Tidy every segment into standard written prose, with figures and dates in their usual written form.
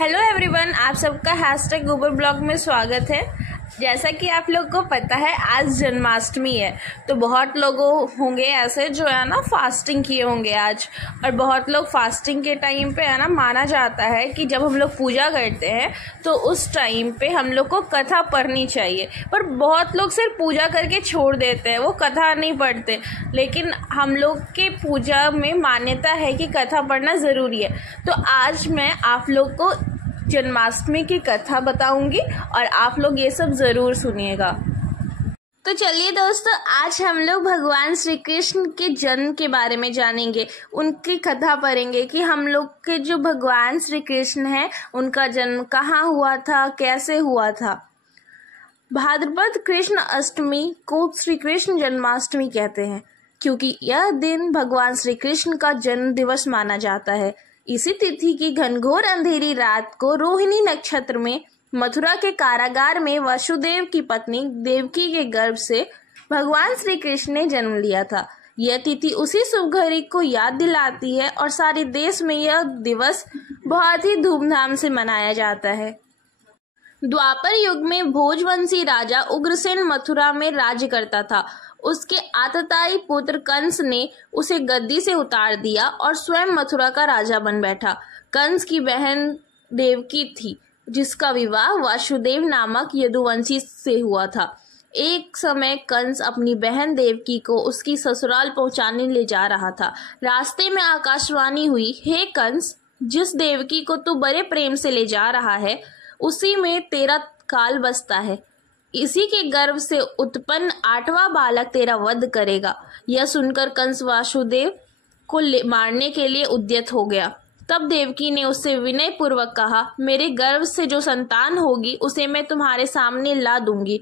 Hello everyone, आप सबका hashtag Google blog में स्वागत है। जैसा कि आप लोग को पता है आज जन्माष्टमी है, तो बहुत लोग होंगे ऐसे जो है ना फास्टिंग किए होंगे आज। और बहुत लोग फास्टिंग के टाइम पे है ना माना जाता है कि जब हम लोग पूजा करते हैं तो उस टाइम पे हम लोग को कथा पढ़नी चाहिए। पर बहुत लोग सिर्फ पूजा करके छोड़ देते हैं, वो कथा नहीं पढ़ते। लेकिन हम लोग के पूजा में मान्यता है कि कथा पढ़ना ज़रूरी है। तो आज मैं आप लोग को जन्माष्टमी की कथा बताऊंगी और आप लोग ये सब ज़रूर सुनिएगा। तो चलिए दोस्तों, आज हम लोग भगवान श्री कृष्ण के जन्म के बारे में जानेंगे, उनकी कथा पढ़ेंगे कि हम लोग के जो भगवान श्री कृष्ण हैं उनका जन्म कहाँ हुआ था, कैसे हुआ था। भाद्रपद कृष्ण अष्टमी को श्री कृष्ण जन्माष्टमी कहते हैं, क्योंकि यह दिन भगवान श्री कृष्ण का जन्म दिवस माना जाता है। इसी तिथि की घनघोर अंधेरी रात को रोहिणी नक्षत्र में मथुरा के कारागार में वसुदेव की पत्नी देवकी के गर्भ से भगवान श्री कृष्ण ने जन्म लिया था। यह तिथि उसी शुभ घड़ी को याद दिलाती है और सारे देश में यह दिवस बहुत ही धूमधाम से मनाया जाता है। द्वापर युग में भोजवंशी राजा उग्रसेन मथुरा में राज्य करता था। उसके आतताई पुत्र कंस ने उसे गद्दी से उतार दिया और स्वयं मथुरा का राजा बन बैठा। कंस की बहन देवकी थी, जिसका विवाह वासुदेव नामक यदुवंशी से हुआ था। एक समय कंस अपनी बहन देवकी को उसकी ससुराल पहुंचाने ले जा रहा था। रास्ते में आकाशवाणी हुई, हे कंस, जिस देवकी को तू बड़े प्रेम से ले जा रहा है उसी में तेरा काल बसता है। इसी के गर्भ से उत्पन्न 8वां बालक तेरा वध करेगा। यह सुनकर कंस वासुदेव को मारने के लिए उद्यत हो गया। तब देवकी ने उससे विनय पूर्वक कहा, मेरे गर्भ से जो संतान होगी उसे मैं तुम्हारे सामने ला दूंगी।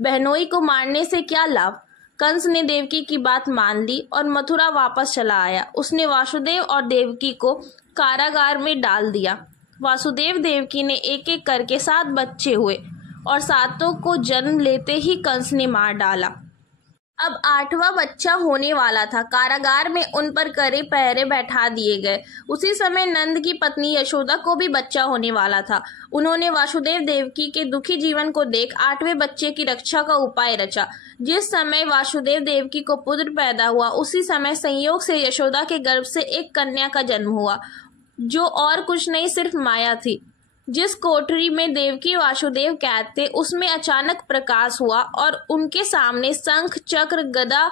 बहनोई को मारने से क्या लाभ। कंस ने देवकी की बात मान ली और मथुरा वापस चला आया। उसने वासुदेव और देवकी को कारागार में डाल दिया। वासुदेव देवकी ने एक एक करके 7 बच्चे हुए और 7 को जन्म लेते ही कंस ने मार डाला। अब 8वां बच्चा होने वाला था। कारागार में उन पर कड़े पहरे बैठा दिए गए। उसी समय नंद की पत्नी यशोदा को भी बच्चा होने वाला था। उन्होंने वासुदेव देवकी के दुखी जीवन को देख 8वें बच्चे की रक्षा का उपाय रचा। जिस समय वासुदेव देवकी को पुत्र पैदा हुआ उसी समय संयोग से यशोदा के गर्भ से एक कन्या का जन्म हुआ, जो और कुछ नहीं सिर्फ माया थी। जिस कोठरी में देवकी वासुदेव कैद थे उसमें अचानक प्रकाश हुआ और उनके सामने शंख चक्र गदा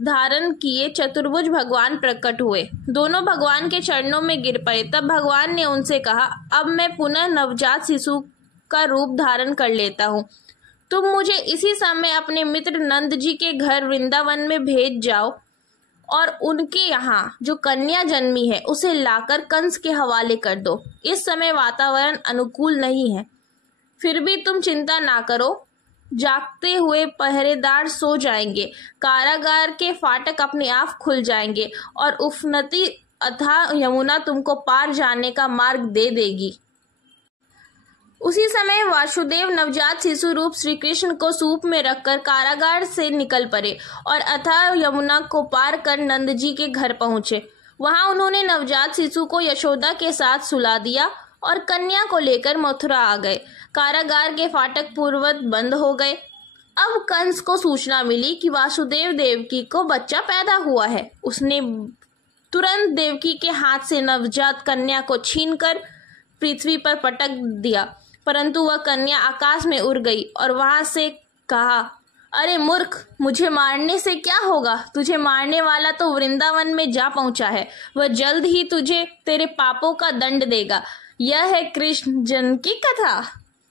धारण किए चतुर्भुज भगवान प्रकट हुए। दोनों भगवान के चरणों में गिर पड़े। तब भगवान ने उनसे कहा, अब मैं पुनः नवजात शिशु का रूप धारण कर लेता हूँ। तुम मुझे इसी समय अपने मित्र नंद जी के घर वृंदावन में भेज जाओ और उनके यहाँ जो कन्या जन्मी है उसे लाकर कंस के हवाले कर दो। इस समय वातावरण अनुकूल नहीं है, फिर भी तुम चिंता ना करो। जागते हुए पहरेदार सो जाएंगे, कारागार के फाटक अपने आप खुल जाएंगे और उफनती अथाह यमुना तुमको पार जाने का मार्ग दे देगी। उसी समय वासुदेव नवजात शिशु रूप श्री कृष्ण को सूप में रखकर कारागार से निकल पड़े और अथाह यमुना को पार कर नंद जी के घर पहुंचे। वहां उन्होंने नवजात शिशु को यशोदा के साथ सुला दिया और कन्या को लेकर मथुरा आ गए। कारागार के फाटक पूर्ववत बंद हो गए। अब कंस को सूचना मिली कि वासुदेव देवकी को बच्चा पैदा हुआ है। उसने तुरंत देवकी के हाथ से नवजात कन्या को छीनकर पृथ्वी पर पटक दिया, परंतु वह कन्या आकाश में उड़ गई और वहां से कहा, अरे मूर्ख, मुझे मारने से क्या होगा। तुझे मारने वाला तो वृंदावन में जा पहुंचा है। वह जल्द ही तुझे तेरे पापों का दंड देगा। यह है कृष्ण जन्म की कथा।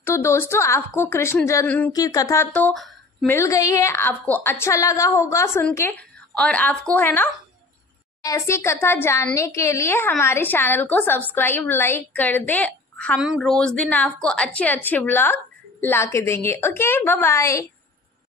तो दोस्तों, आपको कृष्ण जन्म की कथा तो मिल गई है, आपको अच्छा लगा होगा सुन के। और आपको है ना ऐसी कथा जानने के लिए हमारे चैनल को सब्सक्राइब लाइक कर दे। हम रोज दिन आपको अच्छे अच्छे ब्लॉग ला के देंगे। Okay, bye bye.